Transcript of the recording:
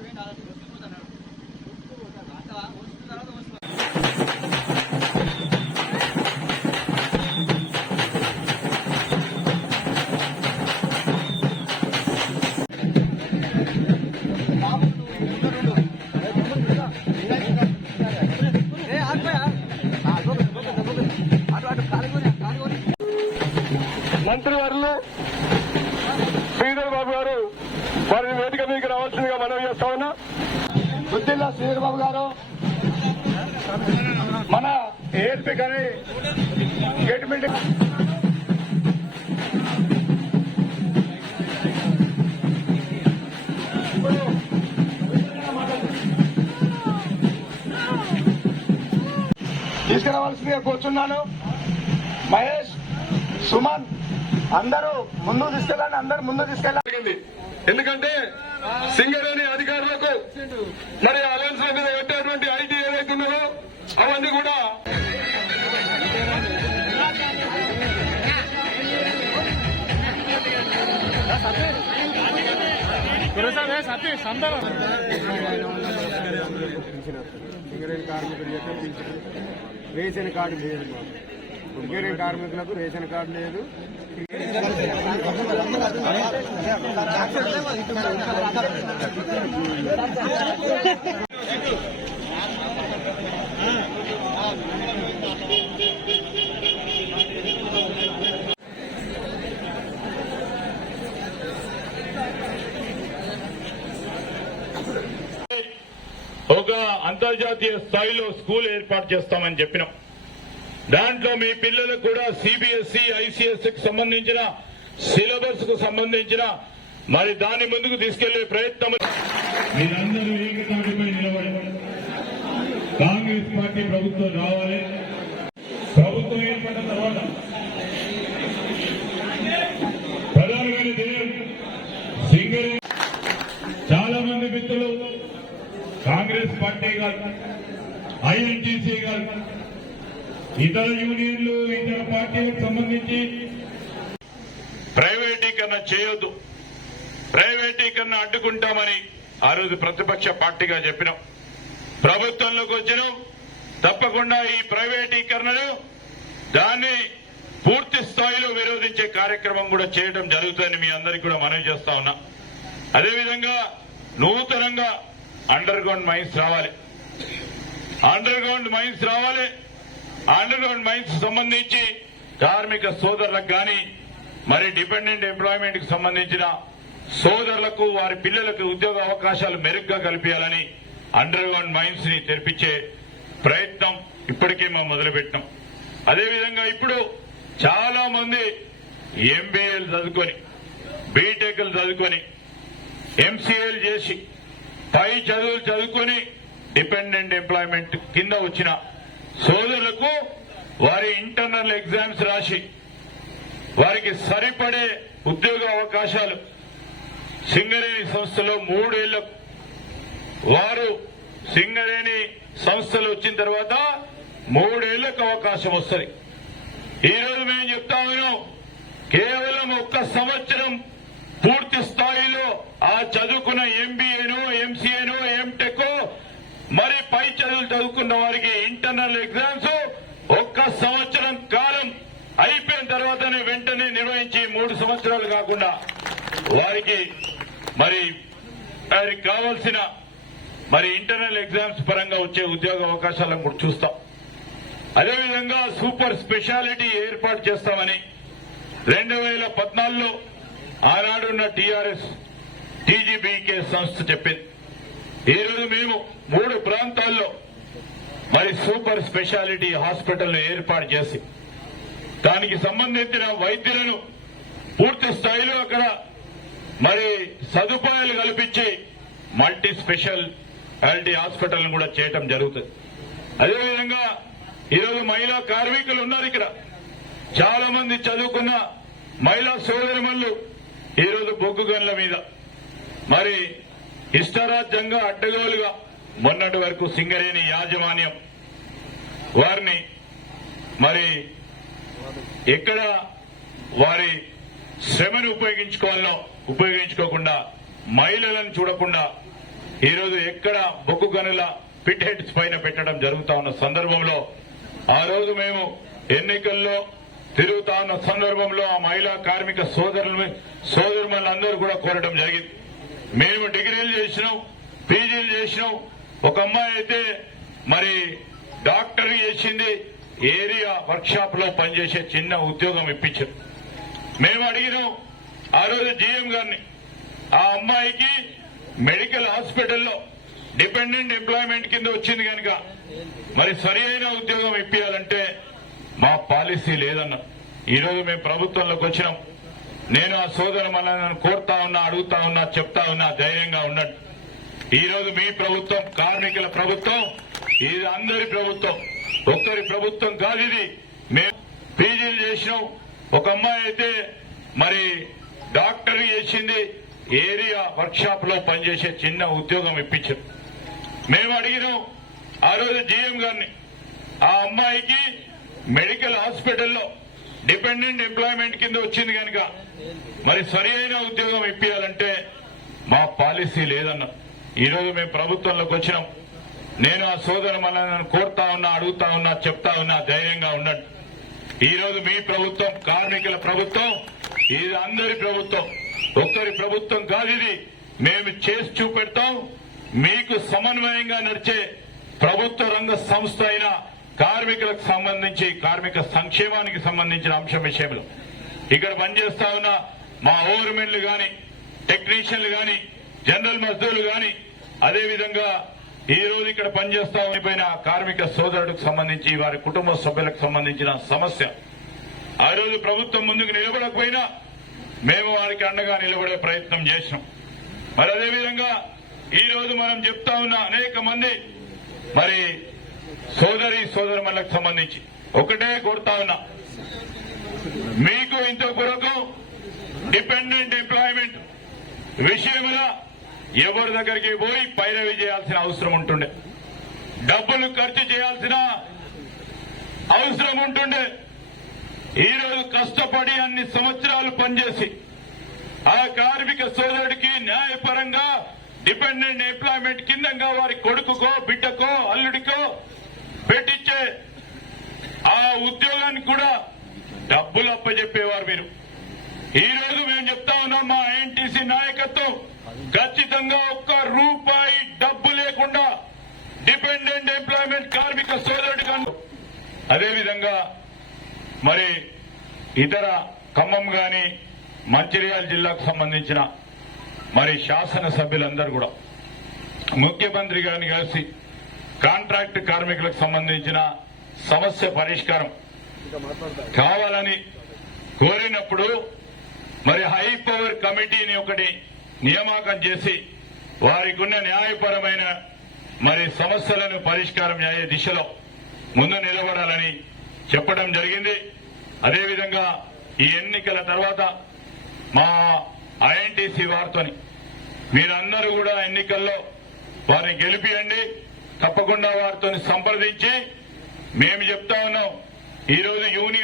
hundred dollars బుద్ధిల్లా Sridhar Babu గారు మన ASP కానీ గేట్ మీటింగ్ తీసుకురావాల్సిందిగా కూర్చున్నాను. మహేష్ సుమన్ అందరూ ముందు తీసుకెళ్ళండి అందరూ ముందు తీసుకెళ్ళాలి ఎందుకంటే సింగరేణి అధికారులకు మరి అలయన్స్ మీద కట్టేటువంటి ఐటీ ఏదైతే ఉన్నదో అవన్నీ కూడా సింగరేణి కార్మికులు యొక్క రేషన్ కార్డు లేదు మాకు కార్మికులకు రేషన్ కార్డు లేదు. ఒక అంతర్జాతీయ స్థాయిలో స్కూల్ ఏర్పాటు చేస్తామని చెప్పినాం. దాంట్లో మీ పిల్లలకు కూడా సిబిఎస్ఈ ఐసిఎస్సికి సంబంధించిన సిలబస్కు సంబంధించిన మరి దాన్ని ముందుకు తీసుకెళ్ళే ప్రయత్నం. మీరందరూ ఏకతాటిపై నిలబడి కాంగ్రెస్ పార్టీ ప్రభుత్వం రావాలి. ప్రభుత్వం ఏర్పడిన తర్వాత ప్రధానమైన ధ్యేయం సింగరే చాలా మంది మిత్రులు కాంగ్రెస్ పార్టీ గారు ఐఎన్టీసీ గారు ఇతర యూనియన్లు ఇతర పార్టీలకు సంబంధించి ప్రైవేటీకరణ చేయొద్దు. ప్రైవేటీకరణ అడ్డుకుంటామని ఆ రోజు ప్రతిపక్ష పార్టీగా చెప్పినాం. ప్రభుత్వంలోకి వచ్చినాం. తప్పకుండా ఈ ప్రైవేటీకరణను దాన్ని పూర్తి స్థాయిలో విరోధించే కార్యక్రమం కూడా చేయడం జరుగుతుందని మీ అందరికీ కూడా మనవి చేస్తా ఉన్నా. అదేవిధంగా నూతనంగా అండర్ గ్రౌండ్ మైన్స్ రావాలి. అండర్ గ్రౌండ్ మైన్స్ రావాలి. అండర్ గ్రౌండ్ మైన్స్ సంబంధించి కార్మిక సోదరులకు గాని మరి డిపెండెంట్ ఎంప్లాయ్మెంట్కి సంబంధించిన సోదరులకు వారి పిల్లలకు ఉద్యోగ అవకాశాలు మెరుగ్గా కల్పించాలని అండర్ గ్రౌండ్ మైన్స్ని తెరిపించే ప్రయత్నం ఇప్పటికే మేము మొదలుపెట్టాం అదేవిధంగా ఇప్పుడు చాలా మంది ఎంబీఏలు చదువుకొని బీటెక్లు చదువుకొని ఎంసీఏలు చేసి పై చదువులు చదువుకొని డిపెండెంట్ ఎంప్లాయ్మెంట్ కింద వచ్చిన సోదరులకు వారి ఇంటర్నల్ ఎగ్జామ్స్ రాసి వారికి సరిపడే ఉద్యోగ అవకాశాలు సింగరేణి సంస్థలో మూడేళ్ళకు వారు సింగరేణి సంస్థలు వచ్చిన తర్వాత మూడేళ్ళకు అవకాశం వస్తుంది. ఈరోజు మేము చెప్తా ఉన్నాం కేవలం ఒక్క సంవత్సరం పూర్తి స్థాయిలో ఆ చదువుకున్న ఎంబీఏను ఎంసీఏను ఎంటెక్ మరి పై చదువులు చదువుకున్న వారికి ఇంటర్నల్ ఎగ్జామ్స్ ఒక్క సంవత్సరం కాలం అయిపోయిన తర్వాతనే వెంటనే నిర్వహించి మూడు సంవత్సరాలు కాకుండా వారికి మరి వారికి కావాల్సిన మరి ఇంటర్నల్ ఎగ్జామ్స్ పరంగా వచ్చే ఉద్యోగ అవకాశాలను కూడా చూస్తాం. అదేవిధంగా సూపర్ స్పెషాలిటీ ఏర్పాటు చేస్తామని రెండు వేల పద్నాలుగులో ఆనాడున్న టీఆర్ఎస్ టీజీబీకే సంస్థ చెప్పింది. ఈ రోజు మేము మూడు ప్రాంతాల్లో మరి సూపర్ స్పెషాలిటీ హాస్పిటల్ ఏర్పాటు చేసి దానికి సంబంధించిన వైద్యులను పూర్తి స్థాయిలో అక్కడ మరి సదుపాయాలు కల్పించి మల్టీ స్పెషాలిటీ హాస్పిటల్ కూడా చేయటం జరుగుతుంది. అదేవిధంగా ఈరోజు మహిళా కార్మికులు ఉన్నారు ఇక్కడ. చాలా మంది చదువుకున్న మహిళా సోదరిమల్లు ఈరోజు బొగ్గు గన్ల మీద. మరి ఇష్టరాజ్యంగా అడ్డగోలుగా మొన్నటి వరకు సింగరేణి యాజమాన్యం వారిని మరి ఎక్కడ వారి శ్రమను ఉపయోగించుకోవాలో ఉపయోగించుకోకుండా మహిళలను చూడకుండా ఈరోజు ఎక్కడ బొగ్గు గనుల పిట్ హెడ్స్ పైన పెట్టడం జరుగుతా ఉన్న సందర్భంలో ఆ రోజు మేము ఎన్నికల్లో తిరుగుతా ఉన్న సందర్భంలో ఆ మహిళా కార్మిక సోదరులు సోదరులందరూ కూడా కోరడం జరిగింది. మేము డిగ్రీలు చేసినాం పీజీలు చేసినాం ఒక అమ్మాయి అయితే మరి డాక్టర్ చేసింది ఏరియా వర్క్షాప్లో పనిచేసే చిన్న ఉద్యోగం ఇప్పించారు. మేము అడిగినాం ఆ రోజు జీఎం గారిని ఆ అమ్మాయికి మెడికల్ హాస్పిటల్లో డిపెండెంట్ ఎంప్లాయ్మెంట్ కింద వచ్చింది కనుక మరి సరి అయిన ఉద్యోగం ఇప్పించాలంటే మా పాలసీ లేదన్న. ఈరోజు మేము ప్రభుత్వంలోకి వచ్చినాం. నేను ఆ సోదరు మనల్ని కోరుతా ఉన్నా అడుగుతా ఉన్నా చెప్తా ఉన్నా ధైర్యంగా ఉండండి. ఈరోజు మీ ప్రభుత్వం కార్మికుల ప్రభుత్వం ఇది అందరి ప్రభుత్వం. ఒక్కరి ప్రభుత్వం కాదు ఇది. మేము పీజీలు చేసినాం. ఒక అమ్మాయి అయితే మరి డాక్టర్ చేసింది. ఏరియా వర్క్షాప్లో పనిచేసే చిన్న ఉద్యోగం ఇప్పించారు. మేము అడిగినాం ఆ రోజు జీఎం గారిని. ఆ అమ్మాయికి మెడికల్ హాస్పిటల్లో డిపెండెంట్ ఎంప్లాయ్మెంట్ కింద వచ్చింది కనుక మరి సరి అయిన ఉద్యోగం ఇప్పించాలంటే మా పాలసీ లేదన్నా ఈరోజు మేము ప్రభుత్వంలోకి వచ్చినాం. నేను ఆ సోదరు మనల్ని కోరుతా ఉన్నా అడుగుతా ఉన్నా చెప్తా ఉన్నా ధైర్యంగా ఉండండి. ఈరోజు మీ ప్రభుత్వం కార్మికుల ప్రభుత్వం ఇది అందరి ప్రభుత్వం. ఒక్కరి ప్రభుత్వం కాదు ఇది. మేము చేసి చూపెడతాం. మీకు సమన్వయంగా నడిచే ప్రభుత్వ రంగ సంస్థ అయిన కార్మికులకు సంబంధించి కార్మిక సంక్షేమానికి సంబంధించిన అంశం విషయంలో. ఇక్కడ పనిచేస్తా ఉన్న మా ఓవర్మెన్లు గాని టెక్నీషియన్లు గాని జనరల్ మజ్దూర్లు కానీ అదేవిధంగా ఈ రోజు ఇక్కడ పనిచేస్తా ఉండిపోయిన కార్మిక సోదరుడికి సంబంధించి వారి కుటుంబ సభ్యులకు సంబంధించిన సమస్య. ఆ రోజు ప్రభుత్వం ముందుకు నిలబడకపోయినా మేము వారికి అండగా నిలబడే ప్రయత్నం చేసినాం. మరి అదేవిధంగా ఈ రోజు మనం చెప్తా ఉన్న అనేక మంది మరి సోదరి సోదరులకు సంబంధించి ఒకటే కోరుతా ఉన్నా. మీకు ఇంత కొరకు డిపెండెంట్ ఎంప్లాయ్మెంట్ విషయంలో ఎవరి దగ్గరికి పోయి పైరవి చేయాల్సిన అవసరం ఉంటుండే. డబ్బులు ఖర్చు చేయాల్సిన అవసరం ఉంటుండే. ఈరోజు కష్టపడి అన్ని సంవత్సరాలు పనిచేసి ఆ కార్మిక సోదరుడికి న్యాయపరంగా డిపెండెంట్ ఎంప్లాయ్మెంట్ కిందంగా వారి కొడుకుకో బిడ్డకో అల్లుడికో పెట్టించే ఆ ఉద్యోగానికి కూడా డబ్బులు అప్పచెప్పేవారు మీరు ఈ రోజు మేము చెప్తా ఉన్నాం మా ఐఎన్టీసీ నాయకత్వం. ఖచ్చితంగా ఒక్క రూపాయి డబ్బు లేకుండా డిపెండెంట్ ఎంప్లాయ్మెంట్ కార్మిక సోదరుడి కను అదేవిధంగా మరి ఇతర ఖమ్మం గాని మంచిర్యాల జిల్లాకు సంబంధించిన మరి శాసనసభ్యులందరూ కూడా ముఖ్యమంత్రి గారిని కలిసి కాంట్రాక్ట్ కార్మికులకు సంబంధించిన సమస్య పరిష్కారం కావాలని కోరినప్పుడు మరి హై పవర్ కమిటీని ఒకటి నియామకం చేసి వారికి ఉన్న న్యాయపరమైన మరి సమస్యలను పరిష్కారం అయ్యే దిశలో ముందు నిలబడాలని చెప్పడం జరిగింది. అదేవిధంగా ఈ ఎన్నికల తర్వాత మా ఐఎన్టీసీ వారితోని మీరందరూ కూడా ఎన్నికల్లో వారిని గెలిపియండి. తప్పకుండా వారితో సంప్రదించి మేము చెప్తా ఉన్నాం. ఈరోజు యూనియన్